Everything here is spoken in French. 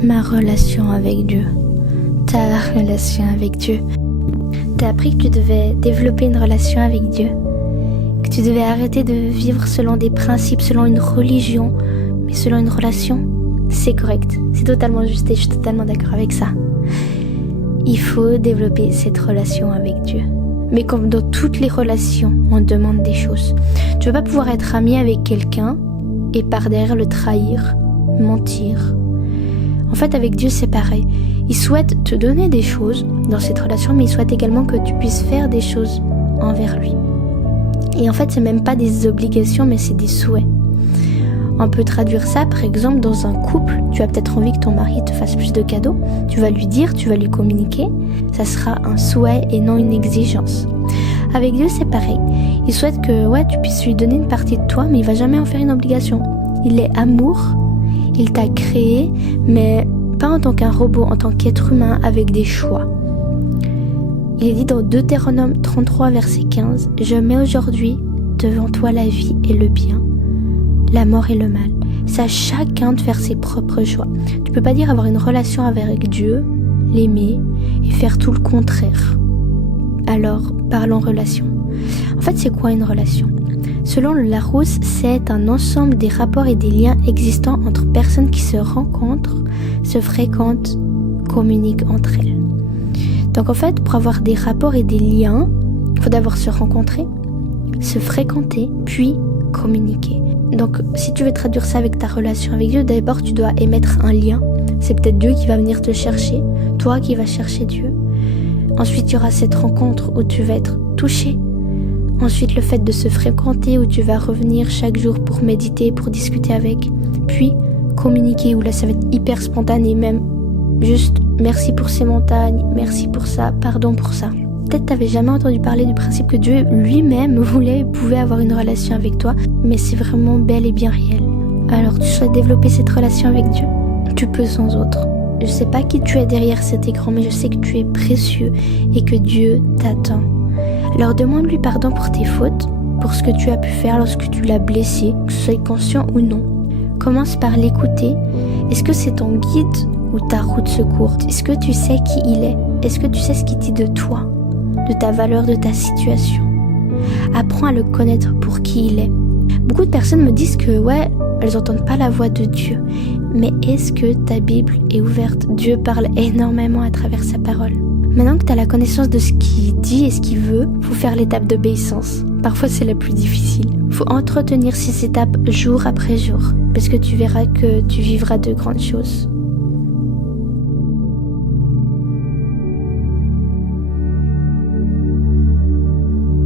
Ma relation avec Dieu. Ta relation avec Dieu. T'as appris que tu devais développer une relation avec Dieu, que tu devais arrêter de vivre selon des principes, selon une religion, mais selon une relation. C'est correct, c'est totalement juste et je suis totalement d'accord avec ça. Il faut développer cette relation avec Dieu. Mais comme dans toutes les relations, on demande des choses. Tu vas pas pouvoir être ami avec quelqu'un et par derrière le trahir, mentir. En fait, avec Dieu, c'est pareil. Il souhaite te donner des choses dans cette relation, mais il souhaite également que tu puisses faire des choses envers lui. Et en fait, c'est même pas des obligations, mais c'est des souhaits. On peut traduire ça, par exemple, dans un couple. Tu as peut-être envie que ton mari te fasse plus de cadeaux. Tu vas lui dire, tu vas lui communiquer. Ça sera un souhait et non une exigence. Avec Dieu, c'est pareil. Il souhaite que tu puisses lui donner une partie de toi, mais il va jamais en faire une obligation. Il est amour. Il t'a créé, mais pas en tant qu'un robot, en tant qu'être humain avec des choix. Il est dit dans Deutéronome 33, verset 15, « Je mets aujourd'hui devant toi la vie et le bien, la mort et le mal. C'est à chacun de faire ses propres choix. » Tu peux pas dire avoir une relation avec Dieu, l'aimer et faire tout le contraire. Alors, parlons relation. En fait, c'est quoi une relation ? Selon le Larousse, c'est un ensemble des rapports et des liens existants entre personnes qui se rencontrent, se fréquentent, communiquent entre elles. Donc en fait, pour avoir des rapports et des liens, il faut d'abord se rencontrer, se fréquenter, puis communiquer. Donc si tu veux traduire ça avec ta relation avec Dieu, d'abord tu dois émettre un lien. C'est peut-être Dieu qui va venir te chercher, toi qui vas chercher Dieu. Ensuite, il y aura cette rencontre où tu vas être touché. Ensuite, le fait de se fréquenter où tu vas revenir chaque jour pour méditer, pour discuter avec. Puis, communiquer où là, ça va être hyper spontané, même juste merci pour ces montagnes, merci pour ça, pardon pour ça. Peut-être t'avais jamais entendu parler du principe que Dieu lui-même pouvait avoir une relation avec toi, mais c'est vraiment bel et bien réel. Alors, tu souhaites développer cette relation avec Dieu ? Tu peux sans autre. Je sais pas qui tu es derrière cet écran, mais je sais que tu es précieux et que Dieu t'attend. Alors demande-lui pardon pour tes fautes, pour ce que tu as pu faire lorsque tu l'as blessé, que ce soit conscient ou non. Commence par l'écouter. Est-ce que c'est ton guide ou ta roue de secours ? Est-ce que tu sais qui il est ? Est-ce que tu sais ce qu'il dit de toi, de ta valeur, de ta situation ? Apprends à le connaître pour qui il est. Beaucoup de personnes me disent que elles n'entendent pas la voix de Dieu. Mais est-ce que ta Bible est ouverte ? Dieu parle énormément à travers sa parole. Maintenant que tu as la connaissance de ce qu'il dit et ce qu'il veut, faut faire l'étape d'obéissance. Parfois c'est la plus difficile. Faut entretenir ces étapes jour après jour, parce que tu verras que tu vivras de grandes choses.